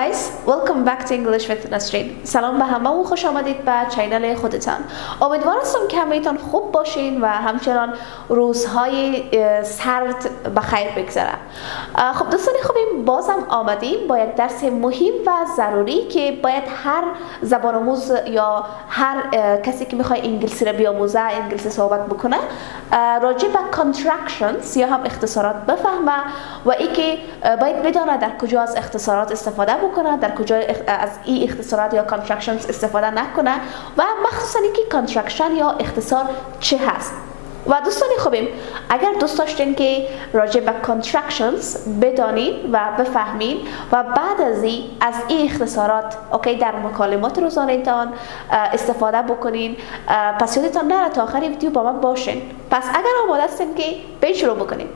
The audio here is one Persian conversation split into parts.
guys, welcome back to English with Nasreen. سلام به همه و خوش آمدید به چینل خودتان. امیدوارم که همه‌تان خوب باشین و همچنان روزهای سرد بخیر بگذره. خب دوستان خوبیم، بازم آمدیم با یک درس مهم و ضروری که باید هر زبان آموز یا هر کسی که میخواد انگلیسی را بیاموزه، انگلیسی صحبت بکنه، راجع به contractions یا هم اختصارات بفهمه و اینکه باید بدانه در کجا از اختصارات استفاده بکنه، در کجا از این اختصارات یا contractions استفاده نکنه و مخصوصا اینکه contraction یا اختصار چه هست. و دوستان خوبیم، اگر دوست داشتین که راجع به contractions بدانید و بفهمید و بعد از این اختصارات اوکی در مکالمات روزانه‌تان استفاده بکنین، پس یادتان نره تا آخر ویدیو با من باشین. پس اگر آماده هستین که بریم شروع بکنیم.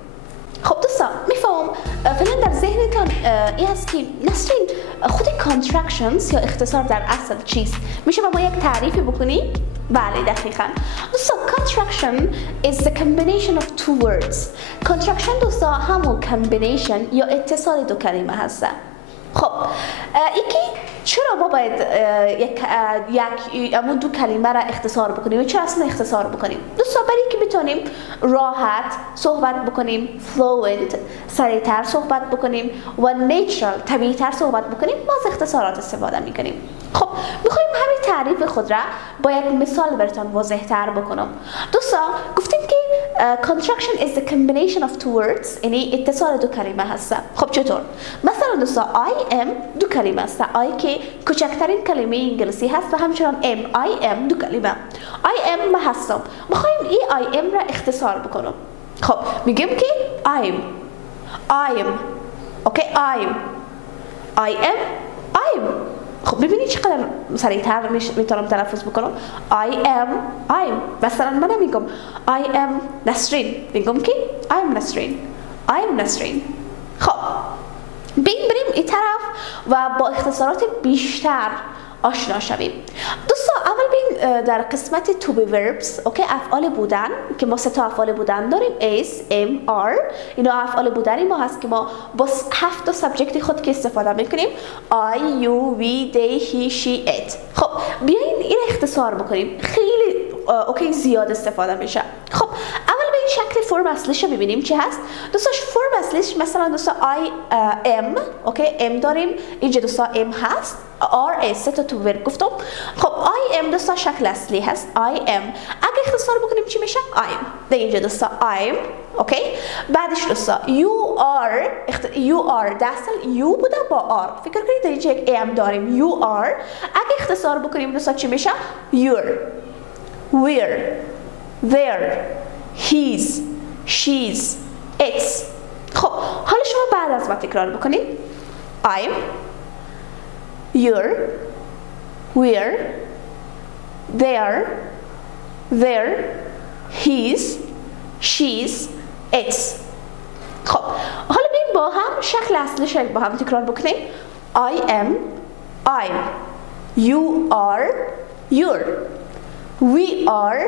خب دوستان میفهمم فعلا در ذهنتان این است که نسرین خود contractions یا اختصار در اصل چیست؟ میشه با ما یک تعریفی بکنی؟ بله دقیقاً. دوستان contraction is the combination of two words. contraction دوستان همون combination یا اتصال دو کلمه هست. خب اینکه چرا ما باید یک امون دو کلمه را اختصار بکنیم و چرا اصلا اختصار بکنیم؟ دوستان برای که بتونیم راحت صحبت بکنیم، fluent سریعتر صحبت بکنیم و natural طبیعی‌تر صحبت بکنیم، ما از اختصارات استفاده میکنیم. خب میخوایم همین تعریف خود را با یک مثال براتون واضح تر بکنم. دوستان گفتیم که contraction is the combination of two words، یعنی اتصال دو کلمه هست. خب چطور؟ مثلا دوستان I am دو کلمه است. I که کوچکترین کلمه انگلیسی هست و همچنان I am دو کلمه. I am ما هستم. میخوایم این I am را اختصار بکنم. خب میگیم که I am اوکی I am خب ببینید چقدر سریعتر میتونم تلفظ بکنم. I am مثلا من میگم I am نسرین، میگم که I am نسرین. خب بریم این طرف و با اختصارات بیشتر آشنا شویم. دوستان اول بین در قسمت to be verbs اوکی افعال بودن که ما 3 افعال بودن داریم is am are، اینا افعال بودنی ما هست که ما با 7 سابجکت خود که استفاده میکنیم I you we they he she it. خب بیاین این اختصار بکنیم، خیلی اوکی زیاد استفاده میشه. خب اول به این شکل فرم اصلیش رو ببینیم چی هست. دوستاش فرم اصلیش مثلا دوستا I am اوکی am داریم، اینجا دوستا am هست، are is 3 تا تو ورب گفتم. خب I am دوستا شکل اصلی هست I am. اگه اختصار بکنیم چی میشه I am. در اینجا دوستا I am اوکی. بعدش دوستا you are در اصل you بوده با r، فکر کنید در اینجا یک am داریم you are. اگه اختصار بکنیم دوستا چی میشه you're we're there he's she's it's. خب حالا شما بعد از ما تکرار بکنید I'm you're we're there he's she's it's. خب حالا بیم با هم شکل اصلیش با هم تکرار بکنیم I am I'm you are you're we are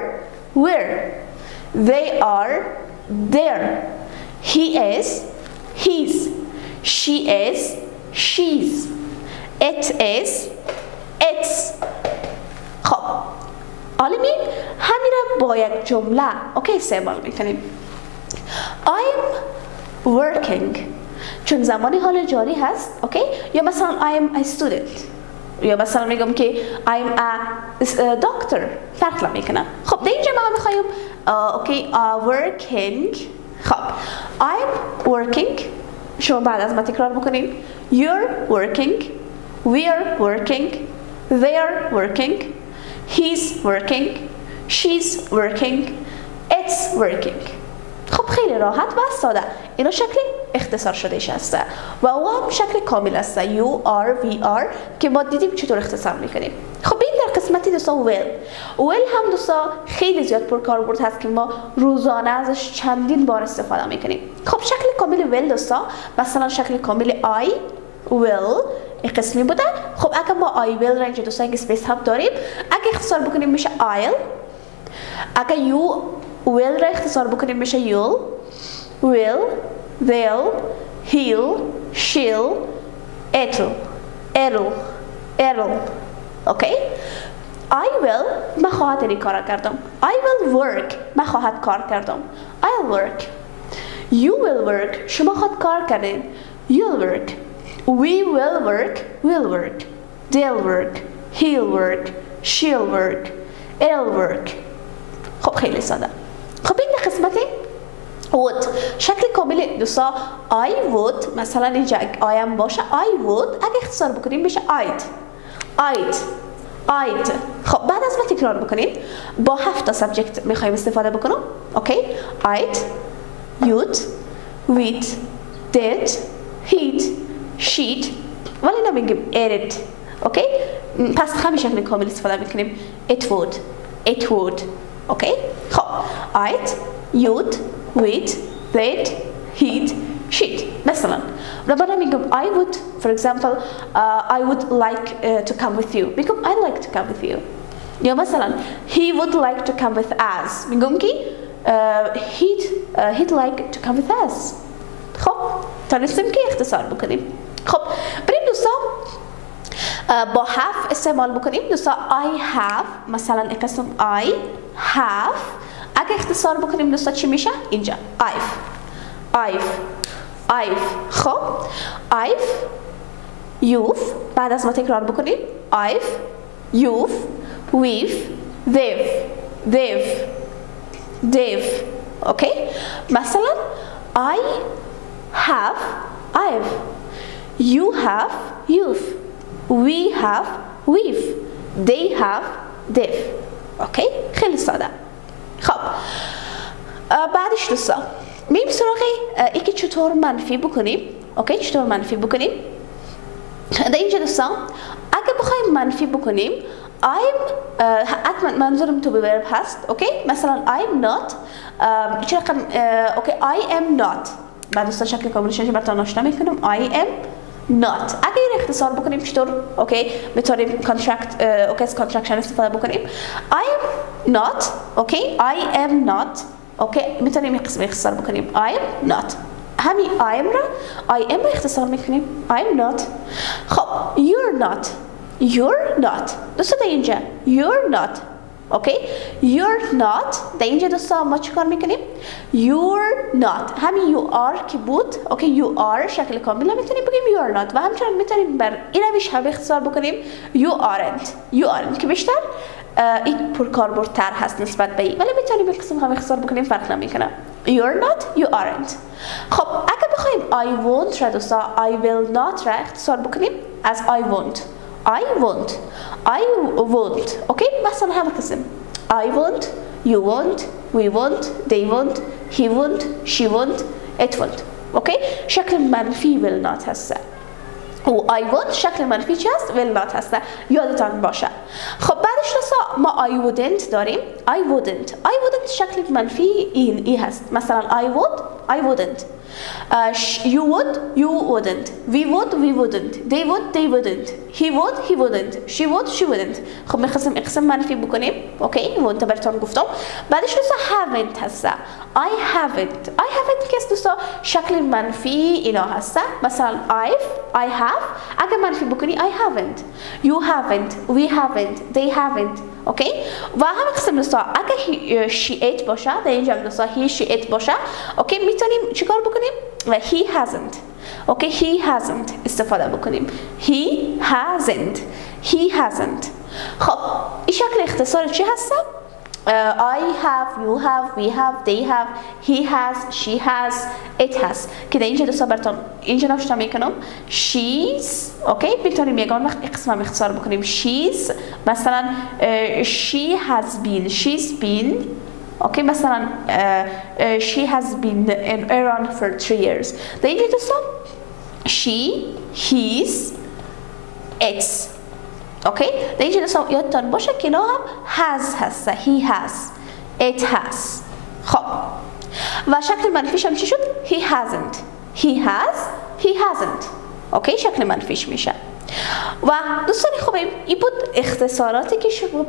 we're they are there he is he's she is she's it is it's. خب حالا همین را با یک جمله اوکی استعمال میکنیم. I'm working چون زمانی حال جاری هست اوکی، یا مثلا I'm a student، یا مثلا میگم که I'm a doctor، فرق میکنه. خب در اینجا ما میخوایم اوکی working. خب I'm working، شما بعد از ما تکرار بکنیم you're working we're working they're working he's working she's working it's working. خب خیلی راحت و ساده. اینا شکل اختصار شده هست و او هم شکل کامل است you are we are که ما دیدیم چطور اختصار میکنیم. خب این در قسمتی دوستا will هم دوستا خیلی زیاد پرکاربرد هست که ما روزانه ازش چندین بار استفاده میکنیم. خب شکل کامل will دوستا مثلا شکل کامل I will این قسمی بوده. خب اگه ما I will را اینجا دوستا یک اسپیس هم داریم، اگه اختصار بکنیم میشه I'll. اگه you will را اختصار بکنیم میشه you'll will they'll he'll she'll it'll it'll اوکی I will من خواهد این کار کردم I will work من خواهد کار کردم I'll work You will work شما خواهد کار کردین You'll work We will work We'll work They'll work He'll work She'll work It'll work خب خیلی ساده خب این قسمتی would شکل کامل دوستا I would مثلا اینجا I am باشه I would اگه اختصار بکنیم میشه I'd خب بعد از ما تکرار بکنیم با 7 سابجکت میخوایم استفاده بکنم اوکی I'd you'd we'd did he'd she'd ولی نمیگیم it'd اوکی پس همین شکل کامل استفاده میکنیم it would اوکی خب I'd you'd we'd they'd he'd she'd مثلا لما نمیگم I would for example I would like to come with you میگم I like to come with you یا مثلا he would like to come with us میگم کی he'd like to come with us خب تونستیم که اختصار بکنیم خب بریم دوستا با have استعمال بکنیم دوستا I have مثلا این قسم I have اگه اختصار بکنیم دوستا چی میشه اینجا I've خب I've you've بعد از ما تکرار بکنیم I've you've we've they've اوکی مثلا I have I've you have you've we have we've they have they've اوکی خیلی ساده خب بعدش دوستا میریم سراغ اینکه چطور منفی بکنیم اوکی چطور منفی بکنیم در اینجا دوستان اگه بخوایم منفی بکنیم حتما منظورم تو به verb هست اوکی مثلا I'm not چه رقم اوکی I am not بعد دوستان شکل کاملش براتون آشنا میکنم I am not اگه این اختصار بکنیم چطور اوکی میتونیم کانترکت اوکی از کانترکشن استفاده بکنیم I am not اوکی I am not اوکی میتونیم این قسم اختصار بکنیم I am not همین I am را I am اختصار میکنیم I am not خب you're not دوستا در اینجا you're not اوکی you're not در اینجا دوستا ما چیکار میکنیم you're not همین you are که بود اوکی you are شکل کامل میتونیم بگیم you're not و همچنان میتونیم بر این روش هم اختصار بکنیم you aren't که بیشتر این پرکاربردتر هست نسبت به این ولی میتونیم این قسم هم اختصار بکنیم فرق نمیکنه you're not you aren't خب اگه بخوایم I won't را دوستا I will not را اختصار بکنیم از I won't اوکی مثلا همه قسم I won't you won't we won't they won't he won't she won't it won't اوکی شکل منفی will not هسته و I won't شکل منفی چی هست will not هسته یادتان باشه خب بعدش دوستا ما I wouldn't داریم I wouldn't شکل منفی این هست مثلا I wouldn't you would you wouldn't we wouldn't they wouldn't he wouldn't she wouldn't خب میخواستم اقسام منفی بکنیم اوکی وانت براتون گفتم بعدش دوستا haven't هسته I haven't که دوستا شکل منفی اینا هسته مثلا I have اگه منفی بکنی I haven't you haven't we haven't they haven't اوکی و هم قسم دوستا اگه she ate باشه در اینجا دوستا he she ate باشه اوکی میتونیم چیکار بکنیم و he hasn't اوکی he hasn't استفاده بکنیم he hasn't خب این شکل اختصار چی هست I have you have we have they have he has she has it has که در اینجا دوستا براتون اینجا نوشته میکنم she's اوکی میتونیم یگان وقت قسم اختصار بکنیم she's مثلا she has been اوکی مثلا she has been in Iran for 3 years در اینجا دوستا she his it's اوکی در اینجا دوستا یادتان باشه که اینا هم has هسته he has it has خب و شکل منفیش هم چی شد he hasn't اوکی شکل منفیش میشه و دوستان خوب این بود اختصاراتی که شما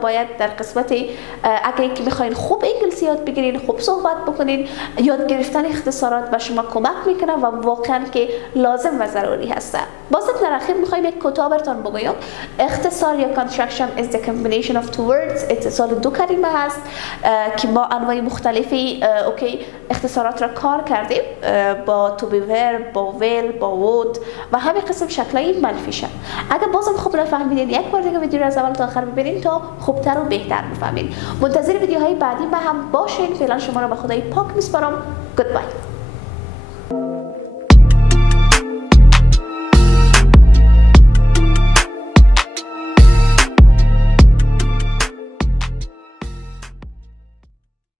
باید در قسمت اگه که میخواین خوب انگلیسی یاد بگیرین خوب صحبت بکنین یاد گرفتن اختصارات به شما کمک میکنه و واقعا که لازم و ضروری هست باز در اخیر میخوایم یک کوتاه براتون بگویم. اختصار یا construction is the combination of two words. اتصال دو کلمه هست که ما انواع مختلفی اختصارات را کار کردیم با to be verb، با will، با would و همه قسم شکلای منفیشه. اگر بازم خوب نفهمیدین یک بار دیگه ویدیو را از اول تا آخر ببینید تا خوبتر و بهتر بفهمید. منتظر ویدیوهای بعدی با هم باشین. فعلا شما را به خدای پاک میسپارم. گودبای.